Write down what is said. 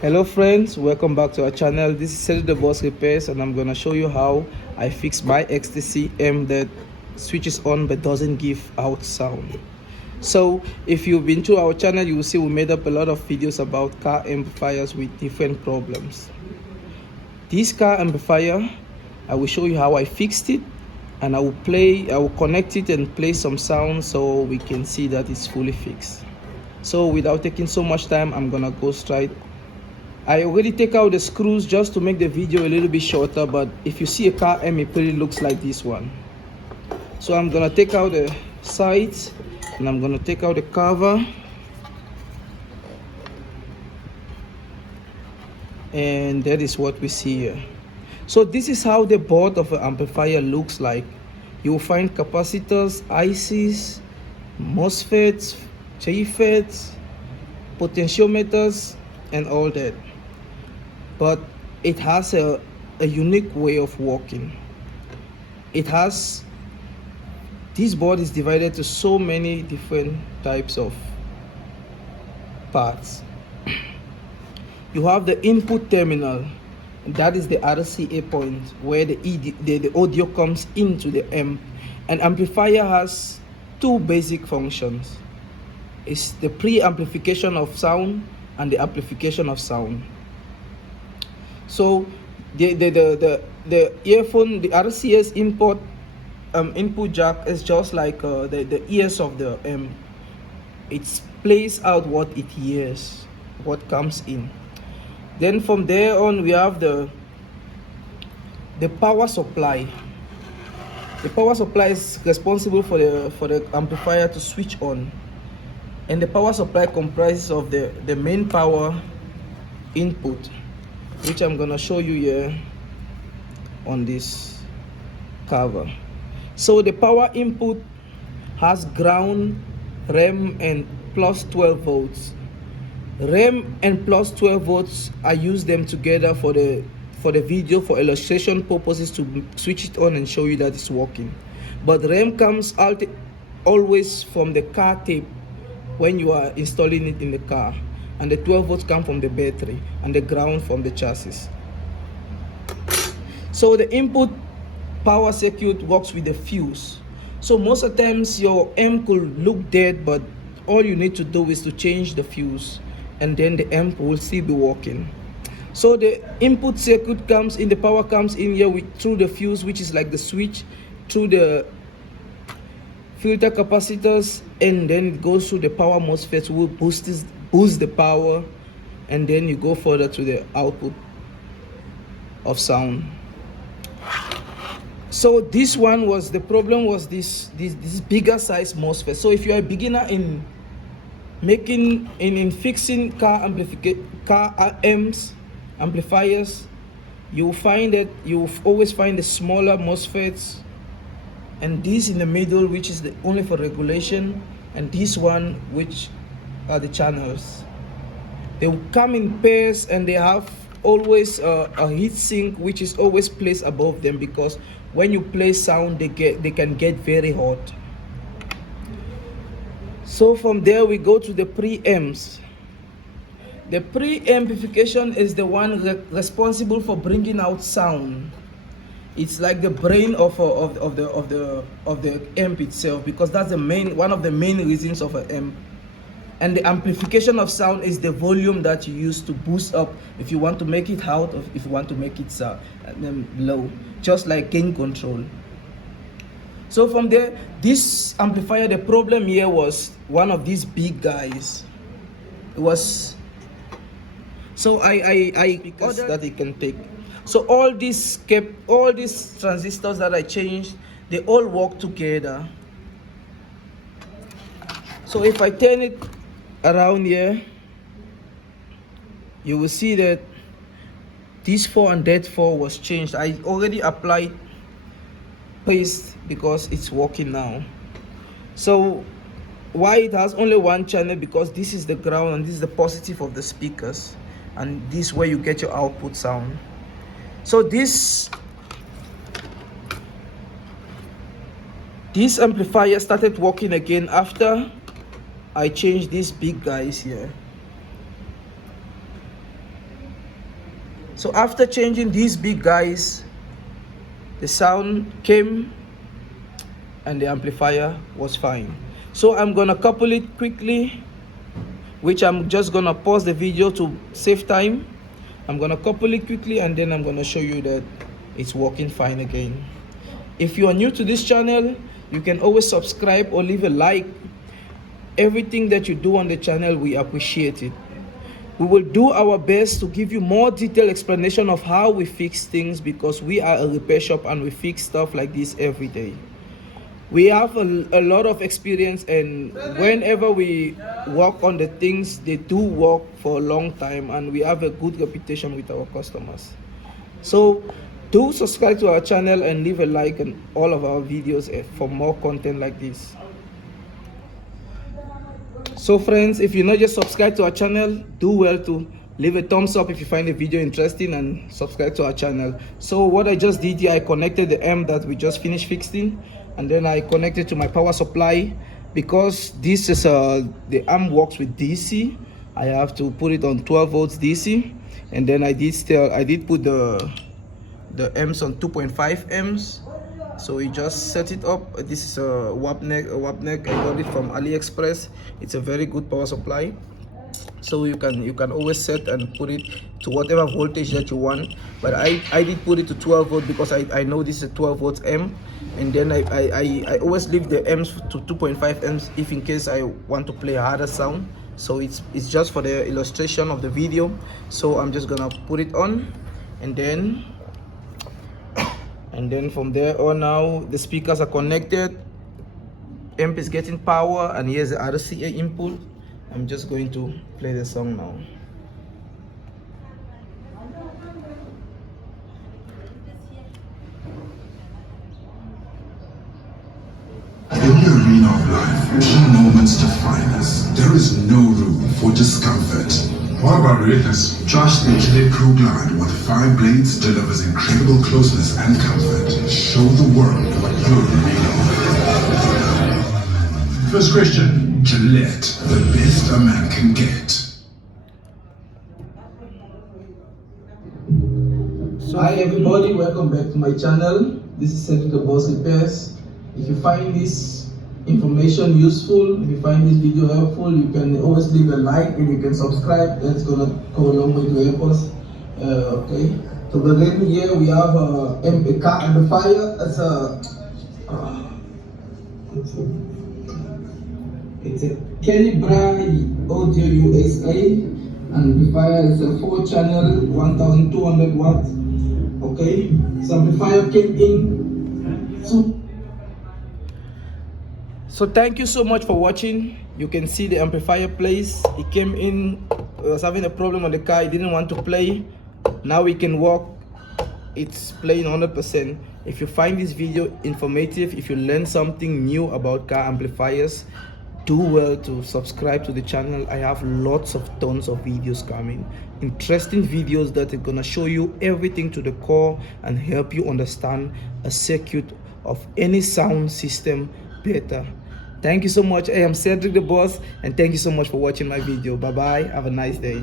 Hello friends, welcome back to our channel. This is Cedric the Boss Repairs, and I'm gonna show you how I fix my XTC M that switches on but doesn't give out sound. So if you've been to our channel, you will see we made up a lot of videos about car amplifiers with different problems. This car amplifier, I will show you how I fixed it, and I will connect it and play some sound so we can see that it's fully fixed. So without taking so much time, I'm gonna go straight. I already take out the screws just to make the video a little bit shorter, but if you see a car M, it pretty looks like this one. So I'm gonna take out the sides and I'm gonna take out the cover, and that is what we see here. So this is how the board of an amplifier looks like. You will find capacitors, ICs, MOSFETs, JFETs, potentiometers, and all that. But it has a unique way of working. This board is divided to so many different types of parts. You have the input terminal, and that is the RCA point where the audio comes into the amp. An amplifier has two basic functions. It's the pre-amplification of sound and the amplification of sound. So the earphone, the RCS input jack is just like the ears of the amp. It plays out what it hears, what comes in. Then from there on, we have the power supply. The power supply is responsible for the amplifier to switch on, and the power supply comprises of the main power input, which I'm gonna show you here on this cover. So the power input has ground, REM, and plus 12 volts. REM and plus 12 volts, I use them together for the video, for illustration purposes, to switch it on and show you that it's working. But REM comes out always from the car tape when you are installing it in the car, and the 12 volts come from the battery, and the ground from the chassis. So the input power circuit works with the fuse. So most of the times your amp could look dead, but all you need to do is to change the fuse, and then the amp will still be working. So the input circuit comes in, the power comes in here through the fuse, which is like the switch, through the filter capacitors, and then it goes through the power MOSFETs, will boost the power, and then you go further to the output of sound. So this one was, the problem was this bigger size MOSFET. So if you are a beginner in fixing car amplifiers, you will find that you always find the smaller MOSFETs, and this in the middle, which is only for regulation, and this one, which are the channels. They will come in pairs, and they have always a heat sink which is always placed above them, because when you play sound, they can get very hot. So from there we go to the preamps. The preamplification is the one responsible for bringing out sound. It's like the brain of the amp itself, because that's one of the main reasons of an amp. And the amplification of sound is the volume that you use to boost up if you want to make it hot, or if you want to make it low, just like gain control. So from there, this amplifier, the problem here was one of these big guys. It was, so I because that it can take. So all these transistors that I changed, they all work together. So if I turn it around here, you will see that this 4 and that 4 was changed. I already applied paste because it's working now. So why it has only one channel? Because this is the ground and this is the positive of the speakers, and this is where you get your output sound. So this amplifier started working again after I changed these big guys here. So after changing these big guys, the sound came and the amplifier was fine. So I'm gonna couple it quickly, which I'm just gonna pause the video to save time. I'm gonna couple it quickly and then I'm gonna show you that it's working fine again. If you are new to this channel, you can always subscribe or leave a like. Everything that you do on the channel, we appreciate it. We will do our best to give you more detailed explanation of how we fix things, because we are a repair shop and we fix stuff like this every day. We have a lot of experience, and whenever we work on the things, they do work for a long time, and we have a good reputation with our customers. So do subscribe to our channel and leave a like on all of our videos for more content like this. So friends, if you're not just subscribed to our channel, do well to leave a thumbs up if you find the video interesting and subscribe to our channel. So what I just did here, I connected the amp that we just finished fixing, and then I connected to my power supply. Because this is the amp works with DC, I have to put it on 12 volts DC, and then I did put the amps on 2.5 amps. So we just set it up. This is a Wapneck. I got it from AliExpress. It's a very good power supply. So you can always set and put it to whatever voltage that you want. But I did put it to 12 volt because I know this is a 12 volts amp. And then I always leave the amps to 2.5 amps if in case I want to play a harder sound. So it's just for the illustration of the video. So I'm just gonna put it on, and then from there on, now the speakers are connected, amp is getting power, and here's the RCA input. I'm just going to play the song now. In the arena of life, key moments define us. There is no room for discomfort. What about realness? Josh the Kid Pro Glide with 5 blades delivers incredible closeness and comfort. Show the world what you're made of. First question, Gillette, the best a man can get. So hi everybody, welcome back to my channel. This is Cedric the Boss Repairs. If you find this information useful, if you find this video helpful, you can always leave a like and you can subscribe. That's gonna go a long way to help us. Okay, so begin here we have a car amplifier. It's a Calibra Audio USA amplifier. It's a 4-channel 1200 watts. Okay, this amplifier came in. So thank you so much for watching. You can see the amplifier plays. It came in, it was having a problem on the car. It didn't want to play. Now it can work. It's playing 100%. If you find this video informative, if you learn something new about car amplifiers, do well to subscribe to the channel. I have lots of tons of videos coming, interesting videos that are gonna show you everything to the core and help you understand a circuit of any sound system better. Thank you so much. I am Cedric the Boss, and thank you so much for watching my video. Bye bye. Have a nice day.